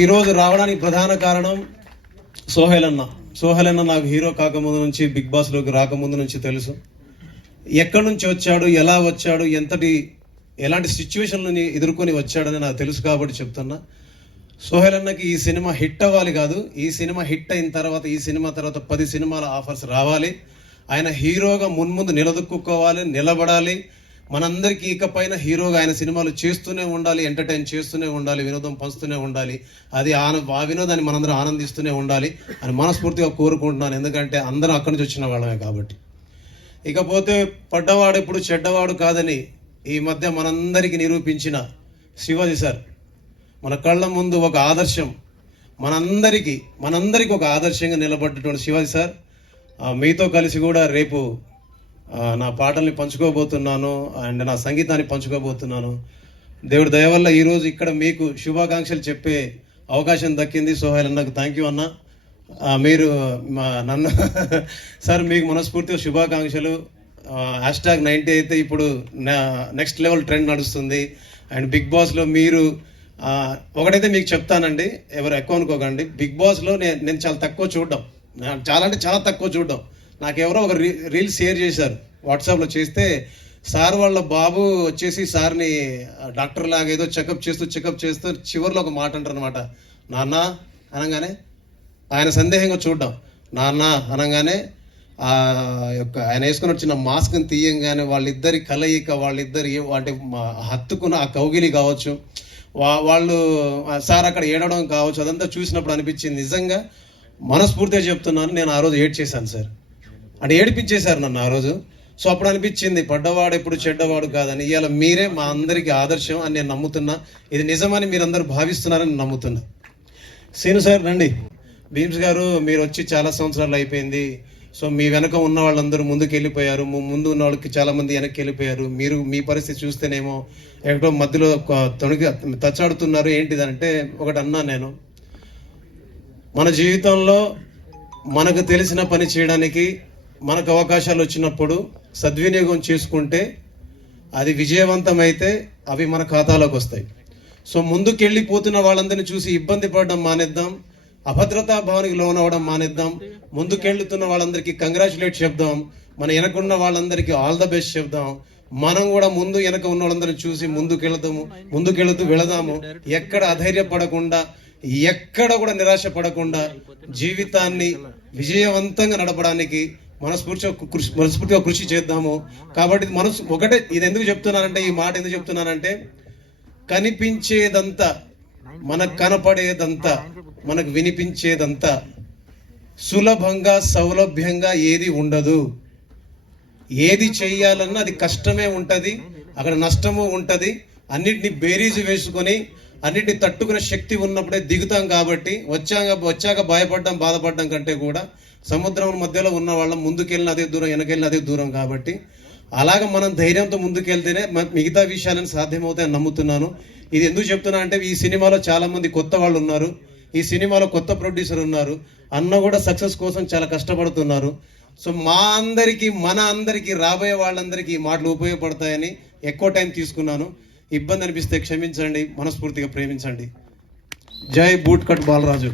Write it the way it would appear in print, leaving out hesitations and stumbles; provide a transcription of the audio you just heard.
ఈరోజు రావడానికి ప్రధాన కారణం సోహెల్ అన్న నాకు హీరో కాకముందు నుంచి, బిగ్ బాస్లోకి రాకముందు నుంచి తెలుసు. ఎక్కడి నుంచి వచ్చాడు, ఎలా వచ్చాడు, ఎలాంటి సిచ్యువేషన్లని ఎదుర్కొని వచ్చాడని నాకు తెలుసు కాబట్టి చెప్తున్నా. సోహెల్ అన్నకి ఈ సినిమా హిట్ అవ్వాలి కాదు, ఈ సినిమా హిట్ అయిన తర్వాత, ఈ సినిమా తర్వాత 10 సినిమాల ఆఫర్స్ రావాలి. ఆయన హీరోగా మున్ముందు నిలదొక్కుకోవాలి, నిలబడాలి. మనందరికీ ఇకపైన హీరోగా ఆయన సినిమాలు చేస్తూనే ఉండాలి, ఎంటర్టైన్ చేస్తూనే ఉండాలి, వినోదం పంచుతూనే ఉండాలి. అది ఆ వినోదాన్ని మనందరం ఆనందిస్తూనే ఉండాలి అని మనస్ఫూర్తిగా కోరుకుంటున్నాను. ఎందుకంటే అందరం అక్కడి నుంచి వచ్చిన వాళ్ళమే కాబట్టి. ఇకపోతే పడ్డవాడు ఎప్పుడు చెడ్డవాడు కాదని ఈ మధ్య మనందరికీ నిరూపించిన శివాజీ సార్ మన కళ్ళ ముందు ఒక ఆదర్శం, మనందరికీ ఒక ఆదర్శంగా నిలబడ్డటువంటి శివాజీ సార్, మీతో కలిసి కూడా రేపు నా పాటల్ని పంచుకోబోతున్నాను అండ్ నా సంగీతాన్ని పంచుకోబోతున్నాను. దేవుడి దయ వల్ల ఈరోజు ఇక్కడ మీకు శుభాకాంక్షలు చెప్పే అవకాశం దక్కింది. సోహెల్ అన్నకు థ్యాంక్ యూ అన్న. మీరు నన్ను సార్ మీకు మనస్ఫూర్తిగా శుభాకాంక్షలు. #90 అయితే ఇప్పుడు నెక్స్ట్ లెవెల్ ట్రెండ్ నడుస్తుంది. అండ్ బిగ్ బాస్లో మీరు ఒకటైతే మీకు చెప్తానండి, ఎవరు ఎక్కువ అనుకోకండి. బిగ్ బాస్లో నేను చాలా తక్కువ చూడడం, చాలా తక్కువ చూడడం. నాకు ఎవరో ఒక రీల్ షేర్ చేశారు వాట్సాప్లో. చేస్తే సార్ వాళ్ళ బాబు వచ్చేసి సార్ని డాక్టర్ లాగా ఏదో చెకప్ చేస్తూ చివరిలో ఒక మాట అంటారు అనమాట, నాన్న అనగానే ఆయన సందేహంగా చూడడం, నాన్న అనగానే ఆయన వేసుకొని వచ్చిన మాస్క్ని తీయంగానే వాళ్ళిద్దరి కలయిక, వాళ్ళిద్దరి వాటి హత్తుకున్న ఆ కౌగిలి కావచ్చు, వాళ్ళు సార్ అక్కడ ఏడవడం కావచ్చు, అదంతా చూసినప్పుడు అనిపించింది నిజంగా మనస్ఫూర్తిగా చెప్తున్నాను. నేను ఆ రోజు ఏడ్చేశాను సార్, అంటే ఏడిపించేశారు నన్ను ఆ రోజు. సో అప్పుడు అనిపించింది పడ్డవాడు ఎప్పుడు చెడ్డవాడు కాదని. ఇవాళ మీరే మా అందరికీ ఆదర్శం అని నేను నమ్ముతున్నా. ఇది నిజమని మీరందరూ భావిస్తున్నారని నమ్ముతున్నా. సీను సార్ రండి. భీమ్స్ గారు మీరు వచ్చి చాలా సంవత్సరాలు అయిపోయింది. సో మీ వెనక ఉన్న వాళ్ళందరూ ముందుకు వెళ్ళిపోయారు, ముందు ఉన్న వాళ్ళకి చాలామంది వెనక్కి వెళ్ళిపోయారు. మీరు మీ పరిస్థితి చూస్తేనేమో ఎక్కడో మధ్యలో తచ్చాడుతున్నారు. ఏంటిదంటే ఒకటి అన్నా నేను, మన జీవితంలో మనకు తెలిసిన పని చేయడానికి మనకు అవకాశాలు వచ్చినప్పుడు సద్వినియోగం చేసుకుంటే అది విజయవంతమైతే అవి మన ఖాతాలోకి వస్తాయి. సో ముందుకెళ్ళిపోతున్న వాళ్ళందరినీ చూసి ఇబ్బంది పడడం మానేద్దాం, అభద్రతా భావానికి లోనవడం మానేద్దాం. ముందుకెళ్తున్న వాళ్ళందరికీ కంగ్రాచులేట్ చెప్దాం, మన వెనకున్న వాళ్ళందరికీ ఆల్ ద బెస్ట్ చెప్దాం. మనం కూడా ముందు వెనక ఉన్న వాళ్ళందరినీ చూసి ముందుకెళ్తూ వెళదాము. ఎక్కడ అధైర్యపడకుండా, ఎక్కడ కూడా నిరాశ పడకుండా జీవితాన్ని విజయవంతంగా నడపడానికి మనస్ఫూర్తిగా కృషి చేద్దాము. కాబట్టి ఒకటే ఇది ఎందుకు చెప్తున్నానంటే, ఈ మాట ఎందుకు చెప్తున్నానంటే, కనిపించేదంతా, మనకు కనపడేదంతా, మనకు వినిపించేదంతా సులభంగా సౌలభ్యంగా ఏది ఉండదు. ఏది చెయ్యాలన్నా అది కష్టమే ఉంటుంది, అక్కడ నష్టము ఉంటుంది. అన్నిటిని బేరీజు వేసుకొని అన్నిటిని తట్టుకునే శక్తి ఉన్నప్పుడే దిగుతాం. కాబట్టి వచ్చాక భయపడ్డం, బాధపడడం కంటే కూడా సముద్రం మధ్యలో ఉన్న వాళ్ళం ముందుకెళ్ళిన అదే దూరం, వెనకెళ్ళిన అదే దూరం. కాబట్టి అలాగ మనం ధైర్యంతో ముందుకెళ్తేనే మిగతా విషయాలను సాధ్యమవుతాయని నమ్ముతున్నాను. ఇది ఎందుకు చెప్తున్నా అంటే, ఈ సినిమాలో చాలా మంది కొత్త వాళ్ళు ఉన్నారు, ఈ సినిమాలో కొత్త ప్రొడ్యూసర్ ఉన్నారు. అన్న కూడా సక్సెస్ కోసం చాలా కష్టపడుతున్నారు. సో మన అందరికీ రాబోయే వాళ్ళందరికీ ఈ మాటలు ఉపయోగపడతాయని ఎక్కువ టైం తీసుకున్నాను. ఇబ్బంది అనిపిస్తే క్షమించండి, మనస్ఫూర్తిగా ప్రేమించండి. జై బూట్ కట్ బాలరాజు.